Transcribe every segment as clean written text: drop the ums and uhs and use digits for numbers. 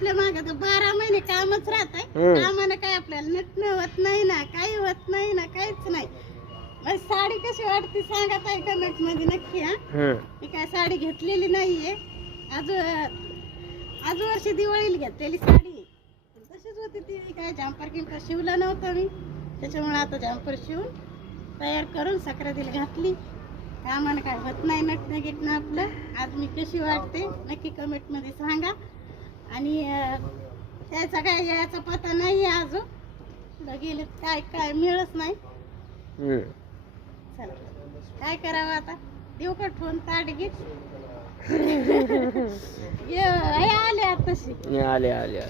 आपल्या मागे तर 12 महिने कामच राहत आहे. कामानं काय आपल्याला नटणं होत नाही ना, काही होत नाही ना, काहीच नाही. मग साडी कशी वाटते सांगा ताई कमेंट मध्ये नक्की. मी काय साडी घेतलेली नाहीये आज वर्षी दिवाळीला घेतलेली साडी आहे. तशीच होती ती, काय जम्पर किंपर शिवला नव्हता मी, त्याच्यामुळे आता जम्पर शिवून तयार करून सक्रातीला घातली. कामानं काय होत नाही नटणं गिटणं आपलं. आज मी कशी वाटते नक्की कमेंट मध्ये सांगा. आणि त्याचा काय याचा पत्ता नाही अजून, पुढे गेले काय काय मिळत नाही. चला काय करावं आता, देऊ का ठेवून ताट गीत. आले आताशी आले आले आले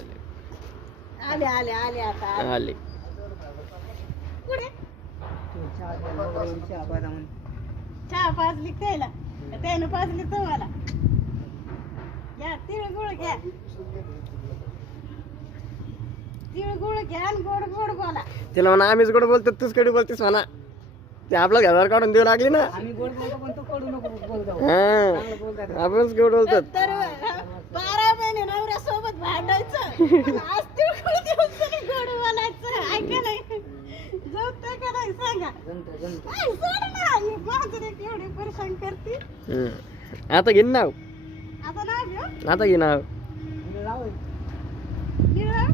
आले आले आले आता आले. पुढे चहा पाजली त्याला, त्यानं पाजली तुम्हाला. घ्या तिळगुळ घ्या, तिळगुळ घ्या आणि गोड गोड बोला. तिला म्हणा आम्हीच गोड बोलतो, तूच कडू बोलतेस म्हणा. ते आपलं घरावर काढून देऊ लागली ना. आपणच गोड बोलतात. तर 12 महिने नवऱ्या सोबत भांडायचं, पण आज तिळगुळ देऊन तरी गोड बोलायचं. ऐका नाही जमतंय का नाही सांगा. काय सोड ना, ही माझं एक एवढी परेशान करते. आता घेईन नाव, आता नाव घेऊ आता घे नाव. निळं?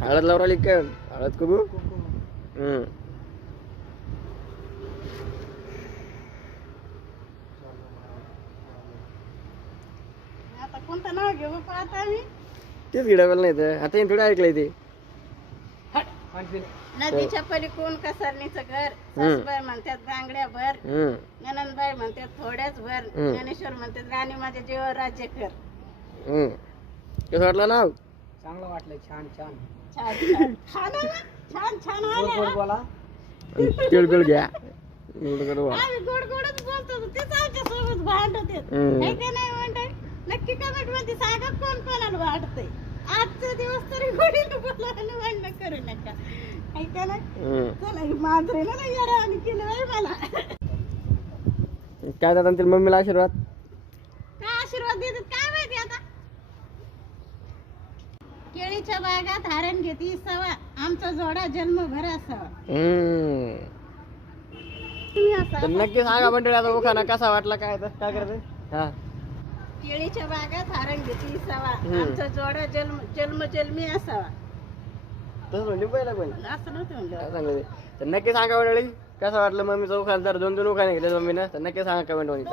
हळद लावून आली काय, हळद कुबू. आता कोणतं नाव घेऊ पाहता मी. तेच गिडावलं नाही तर आता थोडं ऐकलंय ते. नदीच्या पलीकडून कसरणीचं घर, सासूबाई म्हणतात बांगड्या भर, ननंदबाई म्हणतात थोड्याच भर, ज्ञानेश्वर म्हणतात राणी माझ्या जीवावर राज्य कर. कसं वाटलं नाव. चांगलं वाटलं, छान छान छान छान छान आहे ना? छान छान आलं. बोला. तिळगुळ घ्या, गोड गोड बोला. आम्ही गोड गोडच बोलतो, तेच आमच्या सोबत भांडत येत नाही का नाही म्हणताय. नक्की कमेंट मध्ये सांगा कोण कोणाला वाटतंय. आजचा दिवस तरी गोडीला बोला आणि भांडण करू नका. ऐका ना, चला ही मांजरेला नाही येडा आणि केलं बाई मला. काय दादा तिला मम्मीला आशीर्वाद. काय आशीर्वाद देतात काय माहिती आता. केळीच्या बागात हारण घेती सवा, आमचा जोडा जन्मभर असावा. तुम्ही असा तर नक्की सांगा मंडळी आता उखाणा कसा वाटला, काय तर काय करायचं. हा, केळीच्या बागात हारण घेती सवा, आमचा जोडा जन्मजन्मी असावा. तसं म्हणली पहिला पण असं नव्हतं म्हणलं. काय सांगलं. तर नक्की सांगा मंडळी कसं वाटलं मम्मीचं उखाण. जर 2-2 उखाणे घेतले मम्मीनं तर नक्की सांगा कमेंट मध्ये.